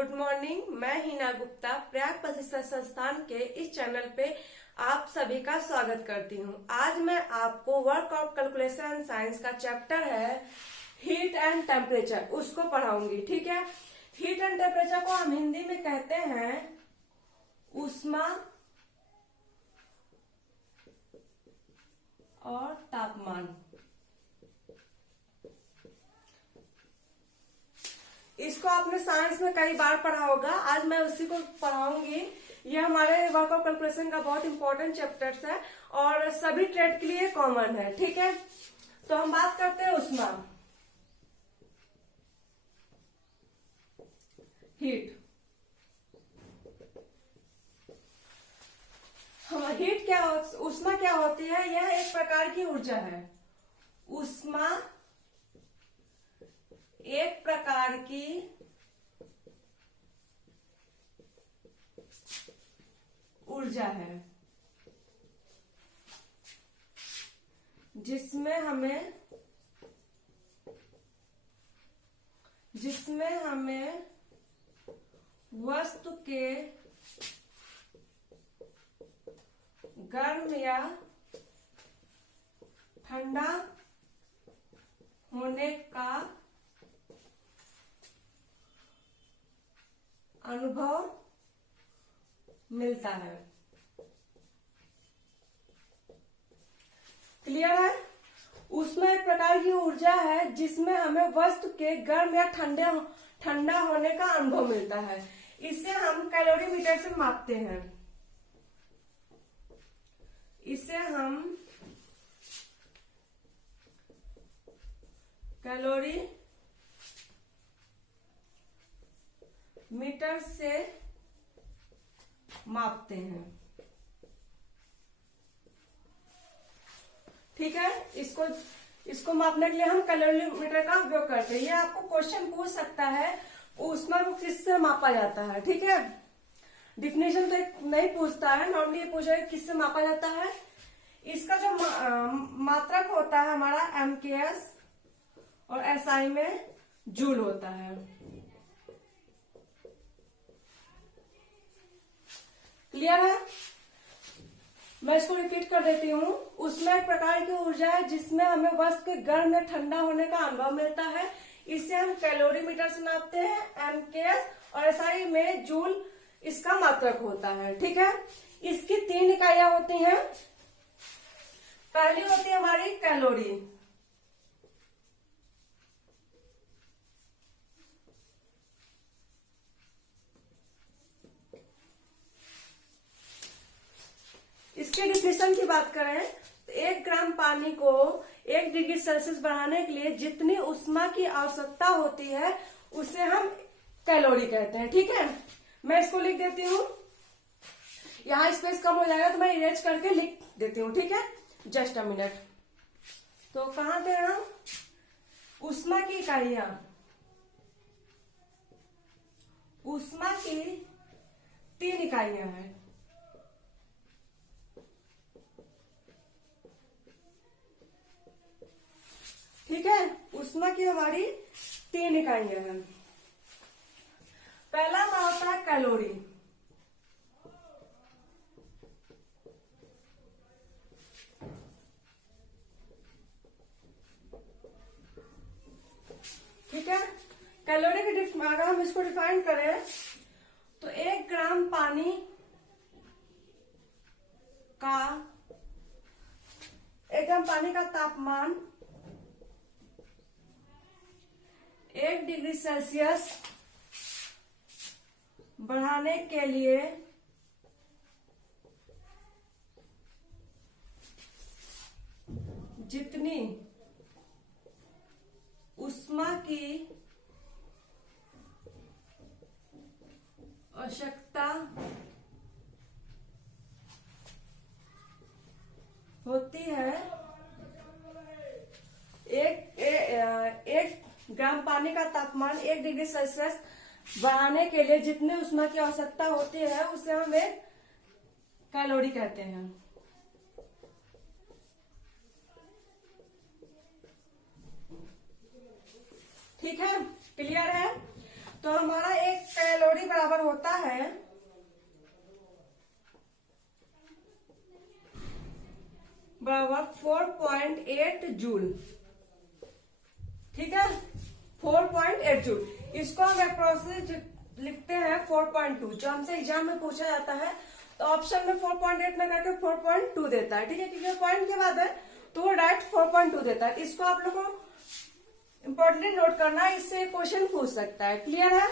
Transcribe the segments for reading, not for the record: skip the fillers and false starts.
Good morning. मैं हिना गुप्ता प्रयाग प्रशिक्षण संस्थान के इस चैनल पे आप सभी का स्वागत करती हूँ। आज मैं आपको work of calculation and science का चैप्टर है हीट एंड टेम्परेचर, उसको पढ़ाऊंगी। ठीक है। हीट एंड टेम्परेचर को हम हिंदी में कहते हैं ऊष्मा और तापमान। इसको आपने साइंस में कई बार पढ़ा होगा, आज मैं उसी को पढ़ाऊंगी। ये हमारे वर्क ऑफ कैलकुलेशन का बहुत इंपॉर्टेंट चैप्टर्स है और सभी ट्रेड के लिए कॉमन है। ठीक है, तो हम बात करते हैं ऊष्मा, हीट। हीट क्या, ऊष्मा क्या होती है? यह एक प्रकार की ऊर्जा है। ऊष्मा एक प्रकार की ऊर्जा है जिसमें हमें वस्तु के गर्म या ठंडा होने का अनुभव मिलता है। क्लियर है? उसमें एक प्रकार की ऊर्जा है जिसमें हमें वस्तु के गर्म या ठंडा होने का अनुभव मिलता है। इसे हम कैलोरीमीटर से मापते हैं। इसे हम कैलोरी मीटर से मापते हैं। ठीक है, इसको मापने के लिए हम कैलोरीमीटर का उपयोग करते हैं। ये आपको क्वेश्चन पूछ सकता है ऊष्मा को किससे मापा जाता है। ठीक है, डिफिनेशन तो नहीं पूछता है, नॉर्मली ये पूछा है किससे मापा जाता है। इसका जो मात्रक होता है हमारा MKS और SI में जूल होता है। क्लियर है? मैं इसको रिपीट कर देती हूँ। उसमें एक प्रकार की ऊर्जा है जिसमें हमें वस्तु के गर्म या ठंडा होने का अनुभव मिलता है। इसे हम कैलोरीमीटर से नापते हैं। MKS और SI में जूल इसका मात्रक होता है। ठीक है, इसकी 3 इकाइयां होती हैं। पहली होती है हमारी कैलोरी। इसके डिफिनेशन की बात करें तो 1 ग्राम पानी को 1 डिग्री सेल्सियस बढ़ाने के लिए जितनी ऊष्मा की आवश्यकता होती है उसे हम कैलोरी कहते हैं। ठीक है, मैं इसको लिख देती हूँ। यहाँ स्पेस कम हो जाएगा तो मैं इरेज करके लिख देती हूँ। ठीक है, जस्ट अ मिनट। तो कहाँ थे हम? ऊष्मा की इकाइयां। ऊष्मा की 3 इकाइयां हैं। ठीक है, ऊष्मा की हमारी 3 इकाइयां हैं। पहला होता है कैलोरी। ठीक है, कैलोरी की अगर हम इसको डिफाइन करें तो 1 ग्राम पानी का तापमान 1 डिग्री सेल्सियस बढ़ाने के लिए जितनी ऊष्मा की आवश्यकता होती है, एक ग्राम पानी का तापमान 1 डिग्री सेल्सियस बढ़ाने के लिए जितनी ऊष्मा की आवश्यकता होती है उसे हम एक कैलोरी कहते हैं। ठीक है, क्लियर है। तो हमारा एक कैलोरी कैलोरी बराबर होता है बराबर 4.8 जूल। ठीक है, 4.8 जूल। इसको हम अप्रोक्सीमेट लिखते हैं 4.2, जो हमसे एग्जाम में पूछा जाता है तो ऑप्शन में 4.8 में करके 4.2 देता है। ठीक है, क्योंकि पॉइंट के बाद है तो वो डायरेक्ट 4.2 देता है। इसको आप लोगों को इंपॉर्टेंटली नोट करना है, इससे क्वेश्चन पूछ सकता है। क्लियर है।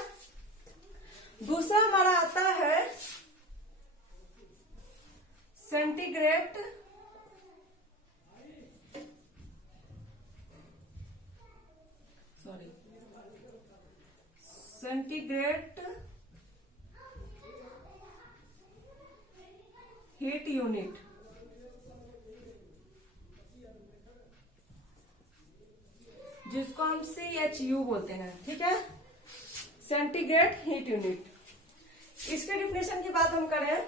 दूसरा हमारा आता है सेंटीग्रेड हीट यूनिट। जिसको हम CHU बोलते हैं। ठीक है, सेंटीग्रेड हीट यूनिट। इसके डिफिनेशन की बात हम करें,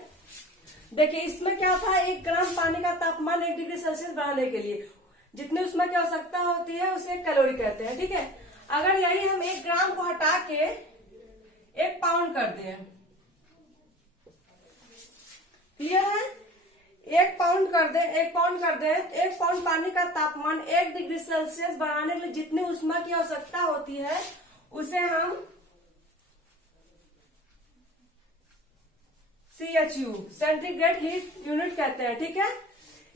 देखिए इसमें क्या था, 1 ग्राम पानी का तापमान 1 डिग्री सेल्सियस बढ़ाने के लिए जितनी उसमें की आवश्यकता होती है उसे कैलोरी कहते हैं। ठीक है, अगर यही हम 1 ग्राम को हटा के 1 पाउंड कर दें, क्लियर है, 1 पाउंड कर दें, 1 पाउंड पानी का तापमान 1 डिग्री सेल्सियस बढ़ाने के लिए जितनी ऊष्मा की आवश्यकता होती है उसे हम CHU सेंटीग्रेड हीट यूनिट कहते हैं। ठीक है,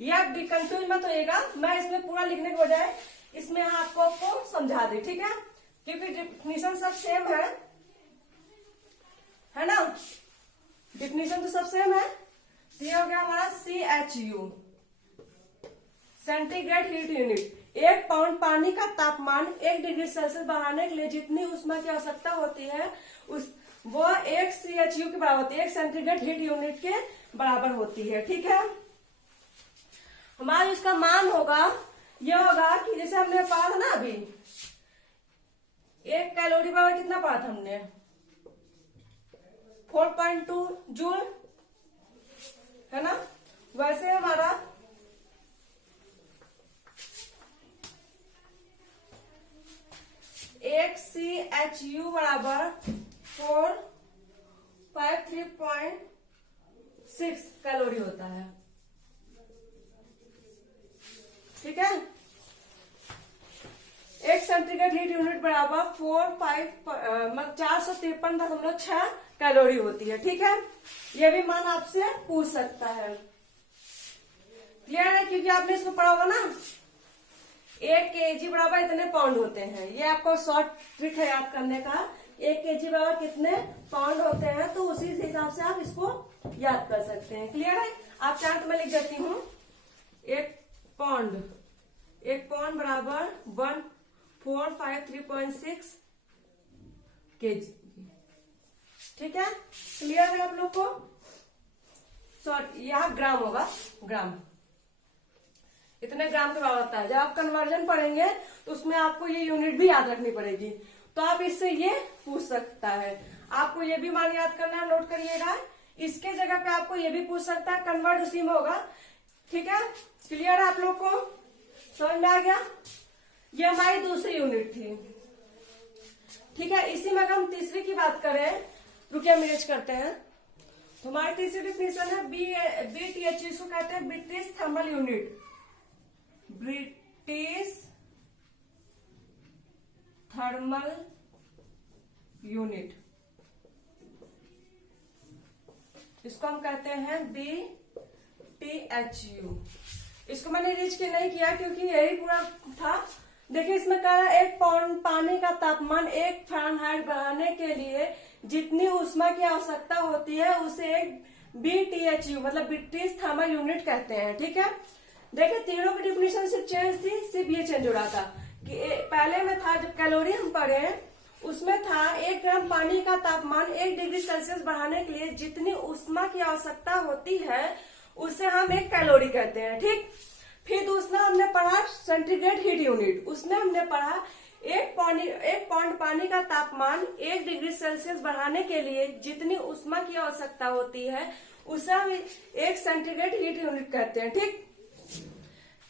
ये आप कंफ्यूज मत होइएगा, मैं इसमें पूरा लिखने के बजाय इसमें आपको समझा दी। ठीक है, क्योंकि डिफिनीशन सब सेम है ना, डिफिनीशन तो सब सेम है। तो ये हो गया हमारा CHU centigrade heat unit. 1 pound पानी का तापमान 1 डिग्री सेल्सियस बढ़ाने के लिए जितनी ऊष्मा की आवश्यकता होती है वो 1 CHU के बराबर होती है, 1 सेंटीग्रेड हीट यूनिट के बराबर होती है। ठीक है, हमारा इसका मान होगा, यह होगा कि जैसे हमने पढ़ा था ना अभी, 1 कैलोरी बराबर कितना पढ़ा था हमने, 4.2 जूल, है ना। वैसे हमारा एक CHU बराबर 453.6 कैलोरी होता है। ठीक है, 1 सेंटीग्रेड हीट यूनिट बराबर 453.6 कैलोरी होती है। ठीक है, ये भी मान आपसे पूछ सकता है। क्लियर है, क्योंकि आपने इसमें पढ़ा होगा ना 1 kg बराबर इतने पाउंड होते हैं। ये आपको शॉर्ट ट्रिक है याद करने का, 1 kg बराबर कितने पाउंड होते हैं, तो उसी हिसाब से आप इसको याद कर सकते हैं। क्लियर है, आप चाहें तो मैं लिख देती हूँ 1 पाउंड बराबर 453.6 kg। ठीक है, क्लियर है आप लोग को। सॉरी, यहाँ ग्राम होगा, ग्राम इतने ग्राम के बराबर होता है। जब आप कन्वर्जन पढ़ेंगे तो उसमें आपको ये यूनिट भी याद रखनी पड़ेगी, तो आप इससे ये पूछ सकता है। आपको ये भी मान याद करना है, नोट करिएगा। इसके जगह पे आपको ये भी पूछ सकता है, कन्वर्ट उसी में होगा। ठीक है, क्लियर है आप लोग को, समझ में आ गया। ये हमारी दूसरी यूनिट थी। ठीक है, इसी में अगर हम तीसरी की बात करें, रुकिए मैनेज करते हैं, तो हमारी तीसरी डिफिनेशन है BTH, इसको कहते हैं British thermal unit, British thermal unit. इसको हम कहते हैं BTHU। इसको मैंने रीच के नहीं किया क्योंकि यही पूरा था। देखिए इसमें कह रहा है 1 पाउंड पानी का तापमान 1 फ़ारेनहाइट बढ़ाने के लिए जितनी ऊष्मा की आवश्यकता होती है उसे एक BTHU मतलब ब्रिटिश थर्मल यूनिट कहते हैं। ठीक है, देखिए तीनों की डिफिनेशन सिर्फ चेंज थी, सिर्फ ये चेंज हो रहा था कि पहले में था जब कैलोरी हम पढ़े उसमें था 1 ग्राम पानी का तापमान 1 डिग्री सेल्सियस बढ़ाने के लिए जितनी ऊष्मा की आवश्यकता होती है उसे हम 1 कैलोरी कहते हैं। ठीक, फिर दूसरा हमने पढ़ा सेंटीग्रेड हीट यूनिट, उसमें हमने पढ़ा 1 पाउंड पानी का तापमान 1 डिग्री सेल्सियस बढ़ाने के लिए जितनी ऊष्मा की आवश्यकता होती है उसे हम 1 सेंटीग्रेड हीट यूनिट कहते हैं। ठीक,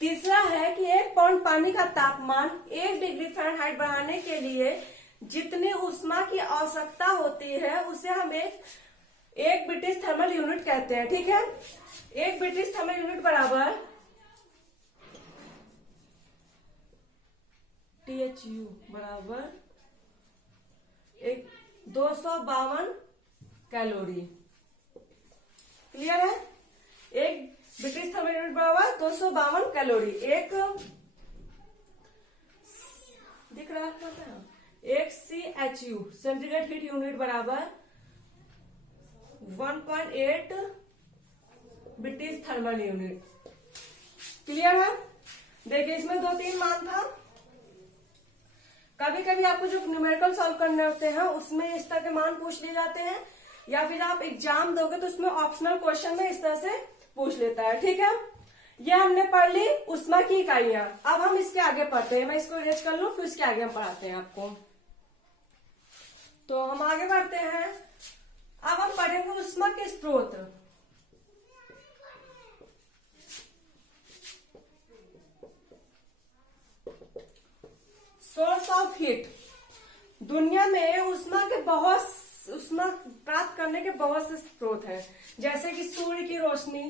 तीसरा है कि 1 पाउंड पानी का तापमान 1 डिग्री फ़ारेनहाइट बढ़ाने के लिए जितनी ऊष्मा की आवश्यकता होती है उसे हम एक ब्रिटिश थर्मल यूनिट कहते हैं। ठीक है, एक ब्रिटिश थर्मल यूनिट बराबर THU बराबर 252 कैलोरी। क्लियर है? एक ब्रिटिश थर्मल यूनिट बराबर 252 कैलोरी। एक दिख रहा है, एक CHU सेंटीग्रेड हीट यूनिट बराबर 1.8 ब्रिटिश थर्मल यूनिट। क्लियर है? देखिए इसमें 2-3 मान था। कभी कभी आपको जो न्यूमेरिकल सॉल्व करने होते हैं उसमें इस तरह के मान पूछ लिए जाते हैं, या फिर आप एग्जाम दोगे तो उसमें ऑप्शनल क्वेश्चन में इस तरह से पूछ लेता है। ठीक है, ये हमने पढ़ ली ऊष्मा की इकाइयां। अब हम इसके आगे पढ़ते हैं। मैं इसको इरेज कर लूं, फिर इसके आगे हम पढ़ाते हैं आपको। तो हम आगे बढ़ते हैं। अब हम पढ़ेंगे ऊष्मा के स्रोत। Source of heat. दुनिया में ऊष्मा प्राप्त करने के बहुत से स्रोत हैं, जैसे कि सूर्य की रोशनी,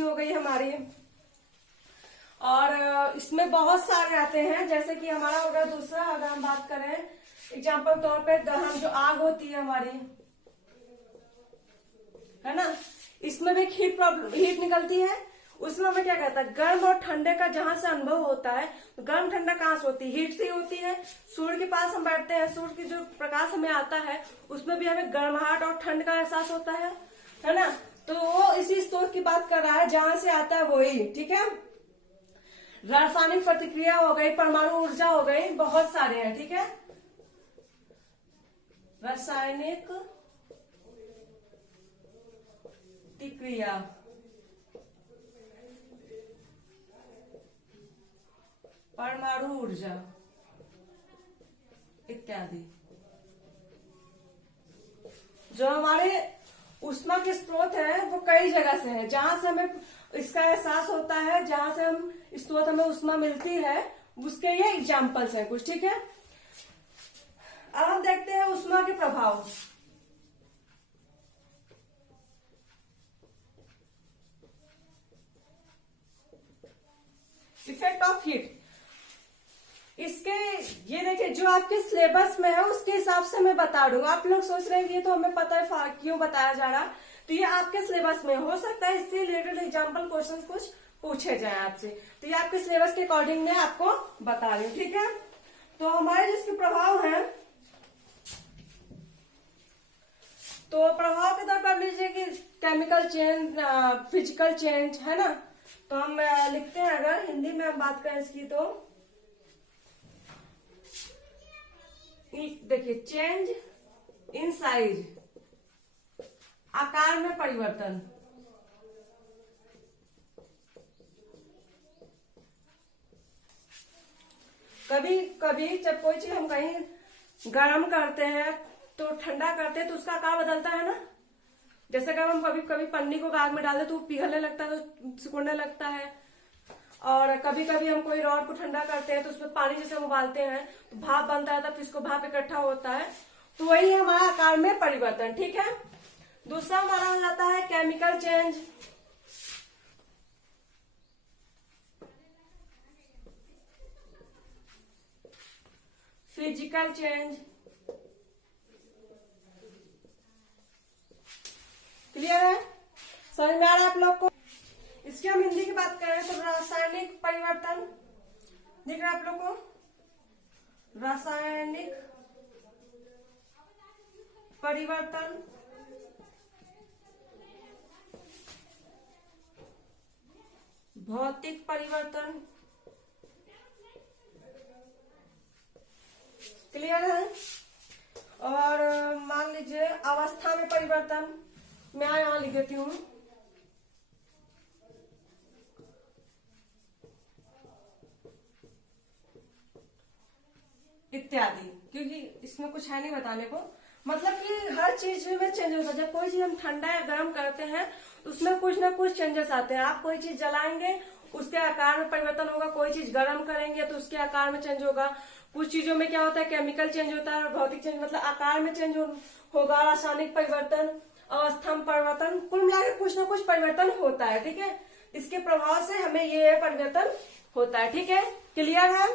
हो गई हमारी, और इसमें बहुत सारे आते हैं, जैसे कि हमारा हो गया दूसरा। अगर हम बात करें एग्जाम्पल तौर पे दहन, जो आग होती है हमारी, है ना, इसमें भी हीट निकलती है। उसमें हमें क्या कहता है, गर्म और ठंडे का जहां से अनुभव होता है, तो गर्म ठंडा कहां से होती है, हीट से ही होती है। सूर्य के पास हम बैठते हैं, सूर्य की जो प्रकाश हमें आता है उसमें भी हमें गर्माहट और ठंड का एहसास होता है ना। तो वो इसी स्रोत की बात कर रहा है जहां से आता है वही। ठीक है, रासायनिक प्रतिक्रिया हो गई, परमाणु ऊर्जा हो गई, बहुत सारे हैं। ठीक है, रासायनिक प्रतिक्रिया, परमाणु ऊर्जा इत्यादि, जो हमारे ऊष्मा के स्रोत है वो कई जगह से है, जहां से हमें इसका एहसास होता है, जहां से हम स्रोत हमें ऊष्मा मिलती है, उसके ये एग्जाम्पल्स हैं कुछ। ठीक है, अब हम देखते हैं ऊष्मा के प्रभाव। Effect of heat. इसके ये देखिए, जो आपके सिलेबस में है उसके हिसाब से मैं बता दूंगा। आप लोग सोच रहे हैं कि ये तो हमें पता है क्यों बताया जा रहा, तो ये आपके सिलेबस में हो सकता है, इससे रिलेटेड एग्जाम्पल क्वेश्चन कुछ पूछे जाए आपसे, तो ये आपके सिलेबस के अकॉर्डिंग मैं आपको बता रही हूँ। ठीक है, तो हमारे जिसके प्रभाव है, तो प्रभाव के तौर पर लीजिए कि केमिकल चेंज, फिजिकल चेंज, है ना। तो हम लिखते हैं, अगर हिंदी में हम बात करें इसकी, तो देखिए, चेंज इन साइज, आकार में परिवर्तन। कभी कभी जब कोई चीज हम कहीं गर्म करते हैं तो ठंडा करते हैं तो उसका आकार बदलता है ना। जैसे अगर हम कभी कभी पन्नी को आग में डालते तो पिघलने लगता है, तो सिकुड़ने लगता है। और कभी कभी हम कोई रॉड को ठंडा करते हैं तो उसमें पानी जैसे हम उबालते हैं तो भाप बनता है, तब फिर इसको भाप इकट्ठा होता है, तो वही हमारा आकार में परिवर्तन। ठीक है, दूसरा हमारा हो जाता है chemical change. Physical change. Clear है, समझ में आ रहा है आप लोग को। इसकी हम हिंदी की बात करें तो रासायनिक परिवर्तन, दिख रहा है आप लोग को, रासायनिक परिवर्तन, भौतिक परिवर्तन। क्लियर है, और मान लीजिए अवस्था में परिवर्तन, मैं यहां लिख देती हूं, इत्यादि, क्योंकि इसमें कुछ है नहीं बताने को। मतलब कि हर चीज में चेंज होता है। जब कोई चीज हम ठंडा या गर्म करते हैं उसमें कुछ ना कुछ चेंजेस आते हैं। आप कोई चीज जलाएंगे उसके आकार में परिवर्तन होगा, कोई चीज गर्म करेंगे तो उसके आकार में चेंज होगा। कुछ चीजों में क्या होता है, केमिकल चेंज होता है, भौतिक चेंज मतलब आकार में चेंज होगा, रासायनिक परिवर्तन, अवस्था में परिवर्तन, कुल मिलाकर कुछ ना कुछ परिवर्तन होता है। ठीक है, इसके प्रभाव से हमें ये परिवर्तन होता है। ठीक है, क्लियर है।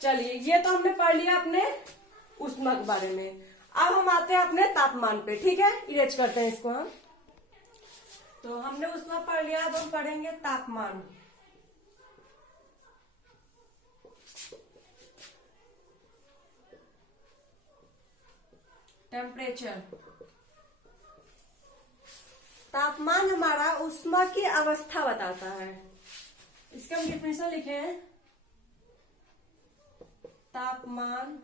चलिए, ये तो हमने पढ़ लिया अपने ऊष्मा के बारे में। अब हम आते हैं अपने तापमान पे। ठीक है, इरेज करते हैं इसको हम। तो हमने ऊष्मा पढ़ लिया, अब हम पढ़ेंगे तापमान। टेम्परेचर। तापमान हमारा ऊष्मा की अवस्था बताता है। इसका हम डिफिनेशन लिखे हैं, तापमान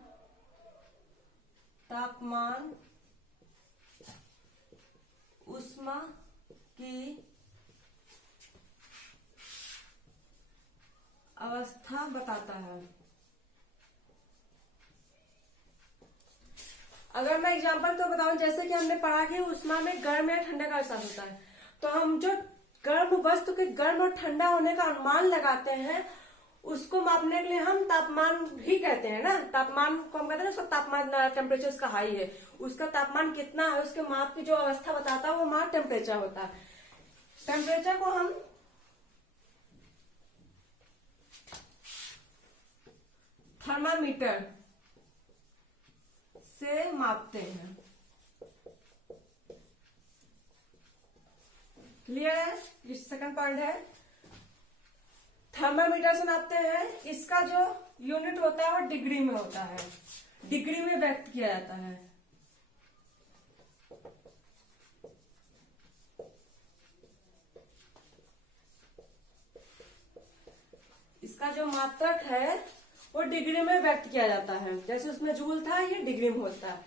ऊष्मा की अवस्था बताता है। अगर मैं एग्जांपल तो बताऊं, जैसे कि हमने पढ़ा कि ऊष्मा में गर्म या ठंडा का एहसास होता है, तो हम जो गर्म वस्तु के गर्म और ठंडा होने का अनुमान लगाते हैं, उसको मापने के लिए हम तापमान ही कहते हैं ना। तापमान को हम कहते हैं ना, उसका तापमान, टेम्परेचर उसका हाई है, उसका तापमान कितना है, उसके माप की जो अवस्था बताता है वो हमारा टेम्परेचर होता है। टेम्परेचर को हम थर्मामीटर से मापते हैं। क्लियर है। ये सेकंड पॉइंट है, थर्मामीटर से नापते हैं। इसका जो यूनिट होता है वो डिग्री में होता है, डिग्री में व्यक्त किया जाता है। इसका जो मात्रक है वो डिग्री में व्यक्त किया जाता है। जैसे उसमें जूल था, ये डिग्री में होता है।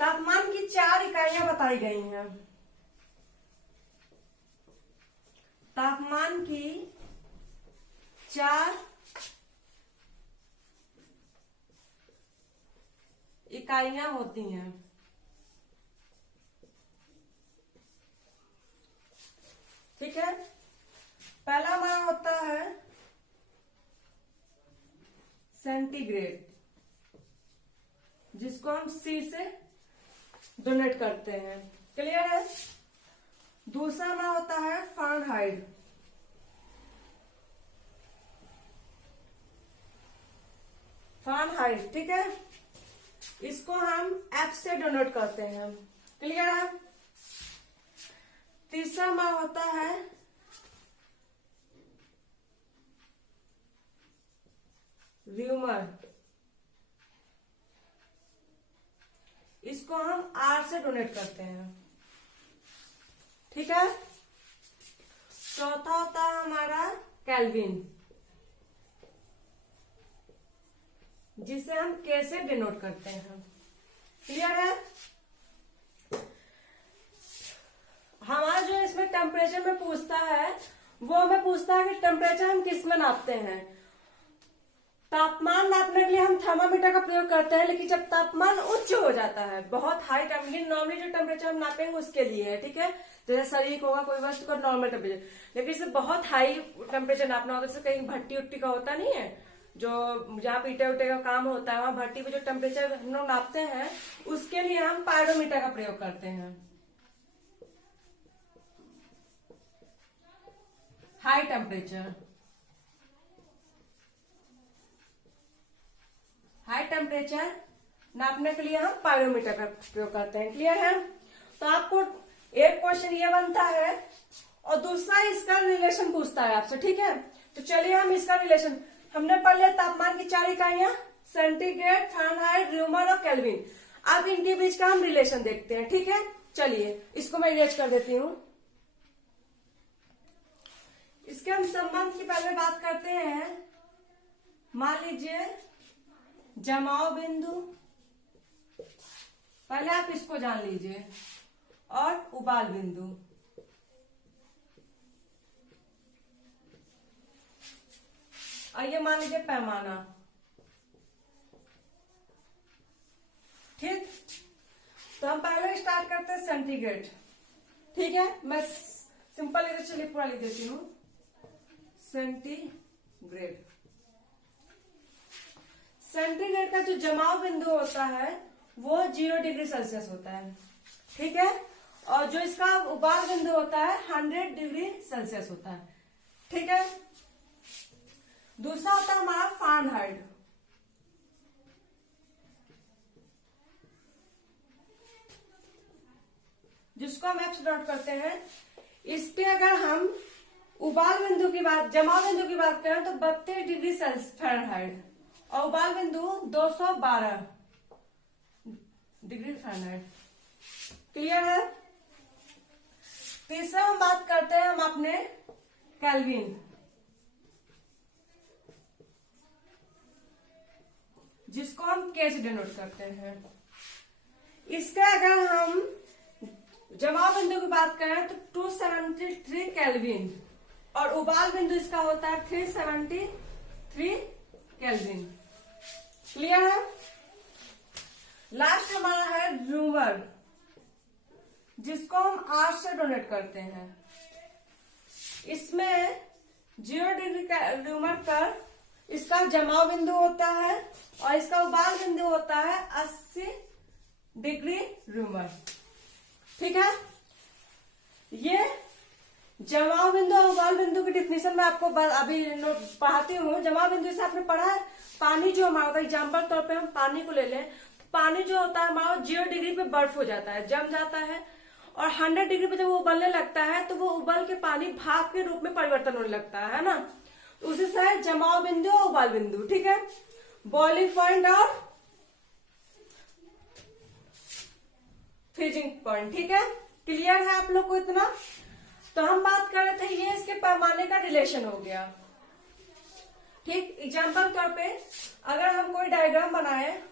तापमान की 4 इकाइयां बताई गई हैं। तापमान की 4 इकाइयां होती हैं। ठीक है, पहला हमारा होता है सेंटीग्रेड, जिसको हम सी से डोनेट करते हैं। क्लियर है। दूसरा हमारा होता है फ़ारेनहाइट, फ़ारेनहाइट। ठीक है, इसको हम एफ से डोनेट करते हैं। क्लियर है। तीसरा हमारा होता है र्यूमर, इसको हम आर से डोनेट करते हैं। ठीक है। चौथा होता है हमारा केल्विन, जिसे हम के से डिनोट करते हैं। क्लियर है। हमारा जो इसमें टेम्परेचर में पूछता है, वो हमें पूछता है कि टेम्परेचर हम किस में नापते हैं। तापमान नापने के लिए हम थर्मामीटर का प्रयोग करते हैं, लेकिन जब तापमान उच्च हो जाता है, बहुत हाई टेम्परेचर, नॉर्मली जो टेम्परेचर हम नापेंगे उसके लिए है। ठीक है, जैसे शरीर होगा कोई वस्तु का नॉर्मल टेम्परेचर, लेकिन इसे बहुत हाई टेम्परेचर नापना होता है। जैसे कहीं भट्टी उट्टी का होता नहीं है, जो जहाँ पे ईटे उटे का काम होता है, वहां भट्टी पे जो टेम्परेचर हम लोग नापते हैं, उसके लिए हम पायरोमीटर का प्रयोग करते हैं। हाई टेम्परेचर, हाई टेम्परेचर नापने के लिए हम पायरोमीटर का प्रयोग करते हैं। क्लियर है। तो आपको एक क्वेश्चन ये बनता है और दूसरा इसका रिलेशन पूछता है आपसे। ठीक है, तो चलिए हम इसका रिलेशन, हमने पढ़ लिया तापमान की 4 इकाइयां, सेंटीग्रेड, फ़ारेनहाइट, र्यूमर और केल्विन। अब इनके बीच का हम रिलेशन देखते हैं। ठीक है, चलिए इसको मैं इरेज कर देती हूं। इसके हम संबंध की पहले बात करते हैं। मान लीजिए जमाव बिंदु, पहले आप इसको जान लीजिए, और उबाल बिंदु। और ये मान लीजिए पैमाना। ठीक, तो हम पहले स्टार्ट करते हैं सेंटीग्रेड। ठीक है, मैं सिंपल इधर चलिए पूरा लिख देती हूँ। सेंटीग्रेड, सेंटीग्रेड का जो जमाव बिंदु होता है वो 0 डिग्री सेल्सियस होता है, ठीक है। और जो इसका उबाल बिंदु होता है 100 डिग्री सेल्सियस होता है, ठीक है। दूसरा होता है हमारा फ़ारेनहाइट, जिसको हम F नोट करते हैं। इस पे अगर हम उबाल बिंदु की बात, जमाव बिंदु की बात करें तो 32 डिग्री फ़ारेनहाइट और उबाल बिंदु 212 डिग्री फ़ारेनहाइट। क्लियर है। तीसरा हम बात करते हैं हम अपने केल्विन, जिसको हम K से डिनोट करते हैं। इसका अगर हम जमाव बिंदु की बात करें तो 273 केल्विन और उबाल बिंदु इसका होता है 373 केल्विन। क्लियर है। लास्ट हमारा है रूमर, जिसको हम R से डोनेट करते हैं। इसमें 0 डिग्री रूमर पर इसका जमाव बिंदु होता है और इसका उबाल बिंदु होता है 80 डिग्री रूमर, ठीक है। ये जमाव बिंदु और उबाल बिंदु की डिफिनेशन मैं आपको अभी पढ़ाती हूँ। जमाव बिंदु से आपने पढ़ा है, पानी जो हमारा होता है, एग्जाम्पल तौर पे हम पानी को ले लें तो पानी जो होता है हमारा 0 डिग्री पे बर्फ हो जाता है, जम जाता है, और 100 डिग्री पे जब वो उबलने लगता है तो वो उबल के पानी भाप के रूप में परिवर्तन होने लगता है ना। तो उसी से है जमाव बिंदु और उबाल बिंदु, ठीक है। बॉइलिंग पॉइंट और फ्रीजिंग पॉइंट, ठीक है। क्लियर है आप लोग को इतना। तो हम बात कर रहे थे ये इसके पैमाने का रिलेशन हो गया, ठीक। एग्जाम्पल तौर पे अगर हम कोई डायग्राम बनाए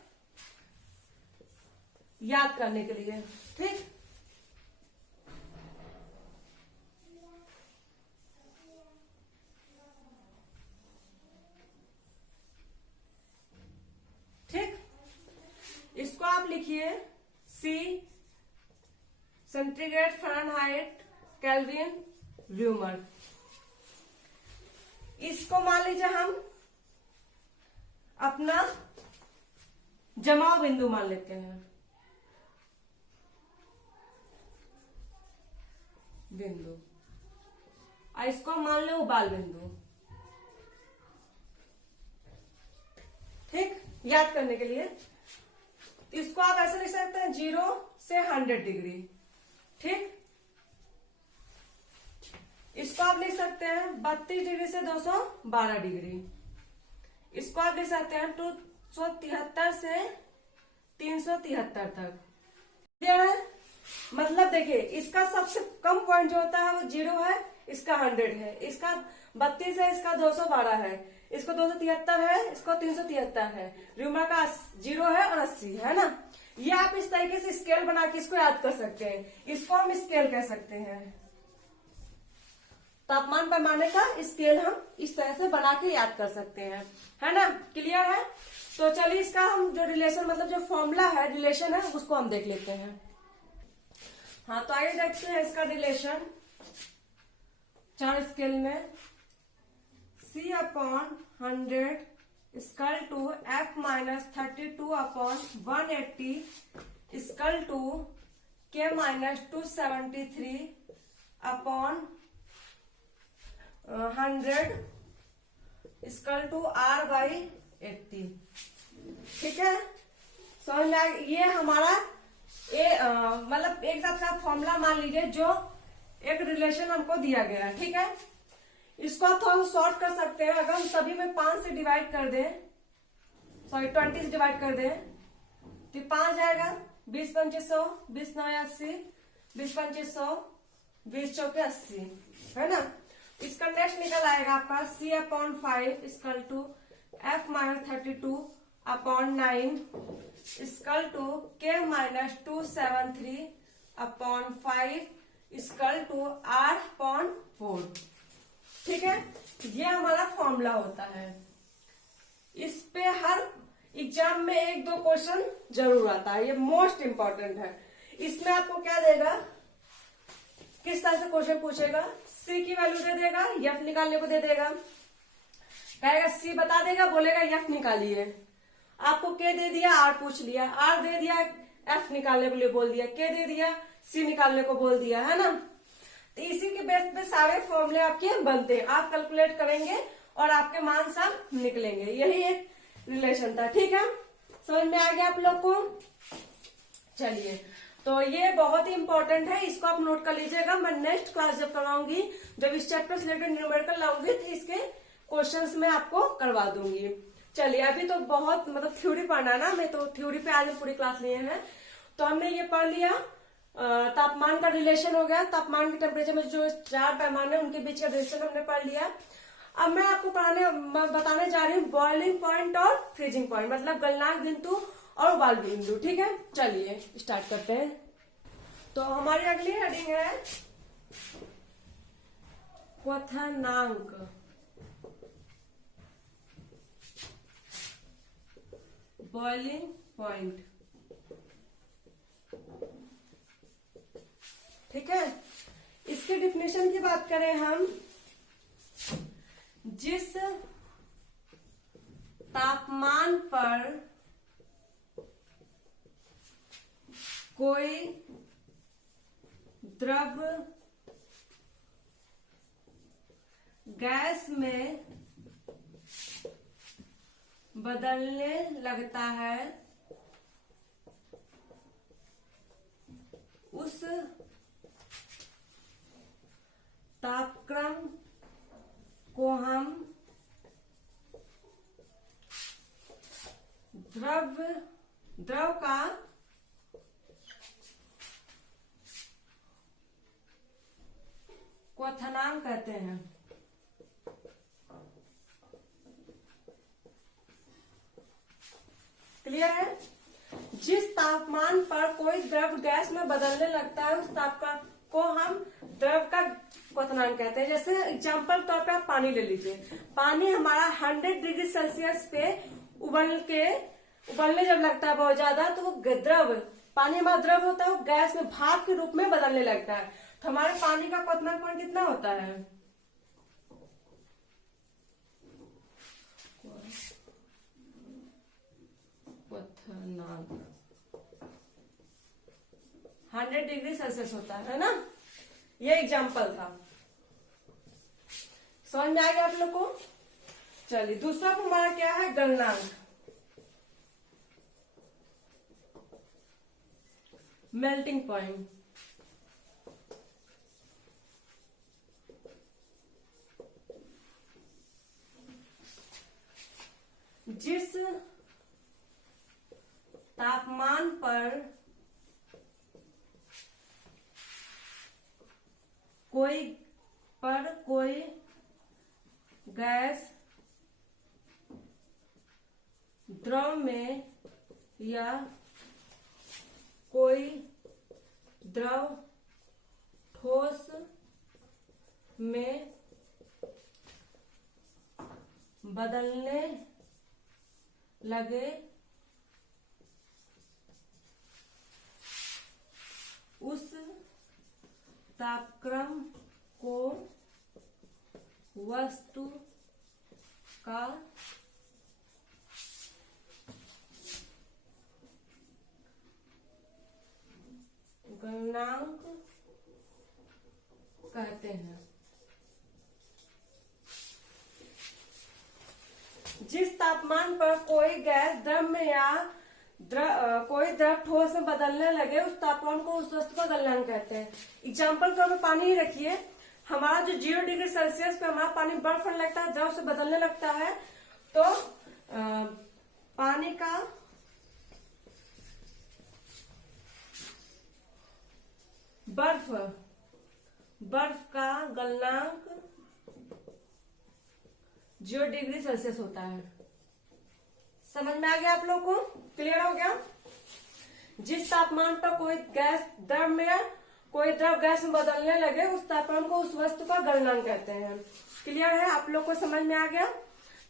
याद करने के लिए, ठीक। ठीक, इसको आप लिखिए C centigrade, Fahrenheit, kelvin, rumour. इसको मान लीजिए हम अपना जमाव बिंदु मान लेते हैं, बिंदु, और इसको मान ले उबाल बिंदु, ठीक। याद करने के लिए इसको आप ऐसे लिख सकते हैं 0 से 100 डिग्री, ठीक। इसको आप लिख सकते हैं 32 डिग्री से 212 डिग्री। इसको आप लिख सकते हैं 273 से 373 तक। क्लियर है। मतलब देखिए इसका सबसे कम पॉइंट जो होता है वो 0 है, इसका 100 है, इसका 32 है, इसका 212 है, इसको 273 है, इसको 373 है, रूमर का 0 है और 80 है ना। ये आप इस तरीके से स्केल बना के इसको याद कर सकते हैं। इसको हम स्केल कह सकते हैं, तापमान पैमाने का स्केल हम इस तरह से बना के याद कर सकते हैं, है ना। क्लियर है। तो चलिए इसका हम जो रिलेशन, मतलब जो फॉर्मूला है, रिलेशन है, उसको हम देख लेते हैं। हाँ, तो आइए देखते हैं इसका रिलेशन 4 स्केल में। C/100 equal to F minus 32/180 equal to K minus 273/100 equal to R/80, ठीक है। समझ में आ गया। ये हमारा मतलब एक साथ का फॉर्मूला मान लीजिए जो एक रिलेशन हमको दिया गया है, ठीक है। इसको आप थोड़ा शॉर्ट कर सकते हैं। अगर हम सभी में 5 से डिवाइड कर दें, सॉरी 20 से डिवाइड कर दें तो 5 जाएगा, 20 पंचे 100, 20 9 80, 20 पंचे 100, 20 चौके 80, है ना। इसका नेक्स्ट निकल आएगा आपका C/5 equal to F minus 32/9 equal to K minus 273/5 equal to R/4, ठीक है। ये हमारा फॉर्मूला होता है। इस पे हर एग्जाम में 1-2 क्वेश्चन जरूर आता है, ये मोस्ट इंपॉर्टेंट है। इसमें आपको क्या देगा, किस तरह से क्वेश्चन पूछेगा, सी की वैल्यू दे देगा, एफ निकालने को दे देगा, कहेगा सी बता देगा, बोलेगा एफ निकालिए। आपको के दे दिया, आर पूछ लिया, आर दे दिया, एफ निकालने के लिए बोल दिया, के दे दिया, सी निकालने को बोल दिया, है ना। तो इसी के बेस पे सारे फॉर्मूले आपके बनते हैं, आप कैलकुलेट करेंगे और आपके मान सब निकलेंगे। यही एक रिलेशन था, ठीक है, समझ में आ गया आप लोग को। चलिए, तो ये बहुत ही इंपॉर्टेंट है, इसको आप नोट कर लीजिएगा। मैं नेक्स्ट क्लास जब करवाऊंगी, जब इस चैप्टर से रिलेटेड न्यूमेरिकल लाऊंगी, तो इसके क्वेश्चंस में आपको करवा दूंगी। चलिए, अभी तो बहुत मतलब थ्योरी पढ़ना ना, मैं तो थ्योरी पे आज पूरी क्लास लिए हैं। तो हमने ये पढ़ लिया, तापमान का रिलेशन हो गया, तापमान के टेम्परेचर में जो 4 पैमाने उनके बीच का रिलेशन हमने पढ़ लिया। अब मैं आपको बताने जा रही हूँ बॉइलिंग पॉइंट और फ्रीजिंग पॉइंट, मतलब गलनांक बिंदु और उबाल बिंदु, ठीक है। चलिए स्टार्ट करते हैं। तो हमारी अगली हेडिंग है क्वथनांक। बॉइलिंग पॉइंट, ठीक है। इसके डिफिनेशन की बात करें हम, जिस तापमान पर कोई द्रव गैस में बदलने लगता है, उस तापक्रम को हम द्रव का क्वथनांक कहते हैं। क्लियर है। जिस तापमान पर कोई द्रव गैस में बदलने लगता है, उस तापमान को हम द्रव का क्वथनांक कहते हैं। जैसे एग्जाम्पल तौर पे आप पानी ले लीजिए, पानी हमारा 100 डिग्री सेल्सियस पे उबलने जब लगता है बहुत ज्यादा, तो वो द्रव, पानी हमारा द्रव होता है, वो गैस में भाप के रूप में बदलने लगता है। तो हमारे पानी का क्वथनांक पॉइंट कितना होता है, क्वथनांक 100 डिग्री सेल्सियस होता है ना। ये एग्जाम्पल था, समझ में आ गया आप लोग को। चलिए, दूसरा हमारा क्या है, गलनांक, मेल्टिंग पॉइंट। जिस तापमान पर कोई गैस द्रव में या कोई द्रव ठोस में बदलने लगे, उस तापक्रम को वस्तु का गलनांक कहते हैं। जिस तापमान पर कोई गैस द्रव में या कोई द्रव ठोस में बदलने लगे, उस तापमान को उस वस्तु का गलनांक कहते हैं। एग्जाम्पल तौर पे पानी ही रखिए, हमारा जो 0 डिग्री सेल्सियस पे हमारा पानी बर्फ होने लगता है, द्रव से बदलने लगता है, तो पानी का बर्फ का गलनांक 0 डिग्री सेल्सियस होता है। समझ में आ गया आप लोग को, क्लियर हो गया। जिस तापमान पर कोई गैस द्रव में कोई द्रव गैस में बदलने लगे, उस तापमान को उस वस्तु का गलनांक कहते हैं। क्लियर है, आप लोग को समझ में आ गया।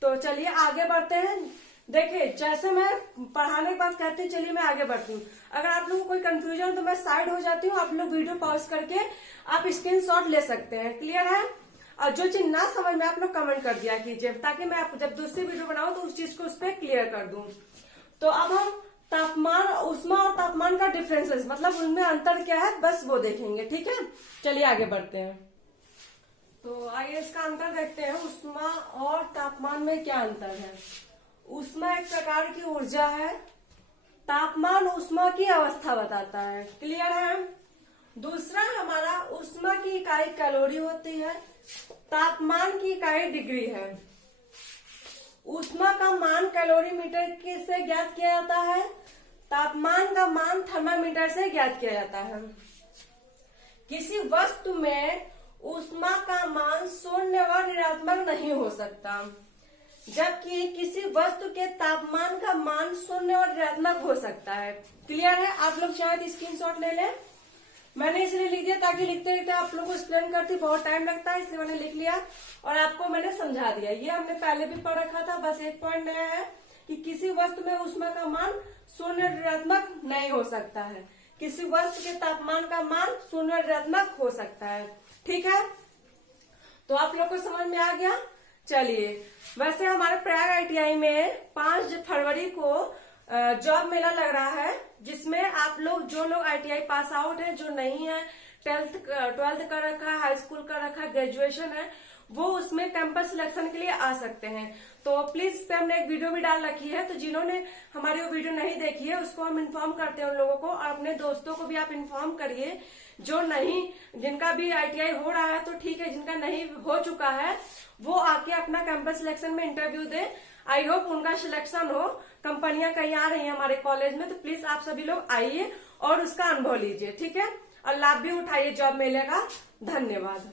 तो चलिए आगे बढ़ते हैं। देखिए, जैसे मैं पढ़ाने के बाद कहती हूँ, चलिए मैं आगे बढ़ती हूँ। अगर आप लोगों को कोई कंफ्यूजन हो तो मैं साइड हो जाती हूँ, आप लोग वीडियो पॉज करके आप स्क्रीनशॉट ले सकते हैं। क्लियर है? और जो चीज ना समझ में आप लोग कमेंट कर दिया कीजिए, ताकि मैं आपको जब दूसरी वीडियो बनाऊं तो उस चीज को उस पर क्लियर कर दूं। तो अब हम तापमान, ऊष्मा और तापमान का डिफरेंसेस, मतलब उनमें अंतर क्या है, बस वो देखेंगे। ठीक है, चलिए आगे बढ़ते हैं। तो आइए इसका अंतर देखते हैं, ऊष्मा और तापमान में क्या अंतर है। ऊष्मा एक प्रकार की ऊर्जा है, तापमान ऊष्मा की अवस्था बताता है। क्लियर है? दूसरा हमारा, ऊष्मा की इकाई कैलोरी होती है, तापमान की इकाई डिग्री है। ऊष्मा का मान कैलोरीमीटर से ज्ञात किया जाता है, तापमान का मान थर्मामीटर से ज्ञात किया जाता है। किसी वस्तु में ऊष्मा का मान शून्य व ऋणात्मक नहीं हो सकता, जबकि किसी वस्तु के तापमान का मान शून्य और ऋणात्मक हो सकता है। क्लियर है? आप लोग शायद स्क्रीनशॉट ले लें, मैंने इसलिए लिख दिया ताकि लिखते लिखते आप लोगों को एक्सप्लेन करती बहुत टाइम लगता है, इसलिए मैंने लिख लिया और आपको मैंने समझा दिया। ये हमने पहले भी पढ़ रखा था, बस एक पॉइंट नया है कि किसी वस्तु में ऊष्मा का मान शून्य ऋणात्मक नहीं हो सकता है, किसी वस्तु के तापमान का मान शून्य ऋणात्मक हो सकता है। ठीक है, तो आप लोग को समझ में आ गया। चलिए, वैसे हमारे प्रयाग ITI में 5 फरवरी को जॉब मेला लग रहा है, जिसमें आप लोग, जो लोग ITI पास आउट है, जो नहीं है, 12th कर रखा है, हाई स्कूल कर रखा है, ग्रेजुएशन है, वो उसमें कैंपस सिलेक्शन के लिए आ सकते हैं। तो प्लीज इस पे हमने एक वीडियो भी डाल रखी है, तो जिन्होंने हमारी वो वीडियो नहीं देखी है उसको हम इन्फॉर्म करते हैं उन लोगों को, और अपने दोस्तों को भी आप इन्फॉर्म करिए। जो नहीं, जिनका भी ITI हो रहा है तो ठीक है, जिनका नहीं हो चुका है वो आके अपना कैंपस सिलेक्शन में इंटरव्यू दे। आई होप उनका सिलेक्शन हो। कंपनियां कहीं आ रही हैं हमारे कॉलेज में, तो प्लीज आप सभी लोग आइए और उसका अनुभव लीजिए। ठीक है, और लाभ भी उठाइए जॉब मेले का। धन्यवाद।